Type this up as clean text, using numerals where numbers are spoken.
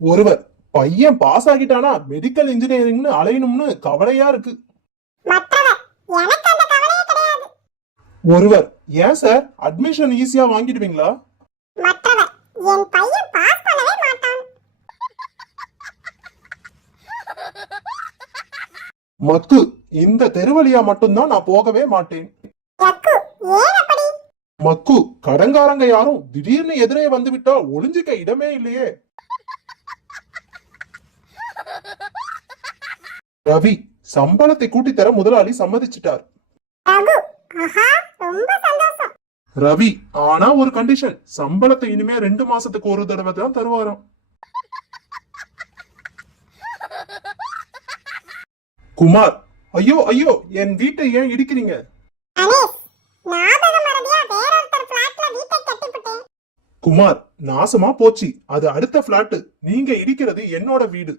ஒருவர், பையன் pass ஆகிட்டானா medical இன்ஜினியரிங்னு அலையணும்னு கவலையா இருக்கு. மற்றவர், எனக்கு அந்த கவலையே கிடையாது. ஒருவர், ஏன் சார் அட்மிஷன் ஈஸியா வாங்கிடுவீங்களா? மற்றவர், என் பையன் பாஸ் பண்ணவே மாட்டான். மக்கு, இந்த தெருவழியா மட்டும்தான் நான் போகவே மாட்டேன். யக்கு, ஏன் அப்படி? மக்கு, கடங்காரங்க யாரும் திடீர்னு எதிரே வந்து விட்டா ஒளிஞ்சிக்க இடமே இல்லையே. ரவி, சம்பளத்தை கூட்டி தர முதலாளி சம்மதிச்சிட்டார். ரகு, ஆஹா, ரொம்ப சந்தோஷம். ரவி, ஆனா ஒரு கண்டிஷன், சம்பளத்தை இனிமே 2 மாசத்துக்கு ஒரு தடவை தான் தருவாராம். குமார், ஐயோ ஐயோ, என் வீட்டை ஏன் இடிக்கிறீங்க? அனீஸ், ஞாபக மறதியா வேறொருத்தர் பிளாட்ல வீட்டை கட்டிவிட்டேன். குமார், நாசமா போச்சு, அது அடுத்த பிளாட், நீங்க இடிக்கிறது என்னோட வீடு.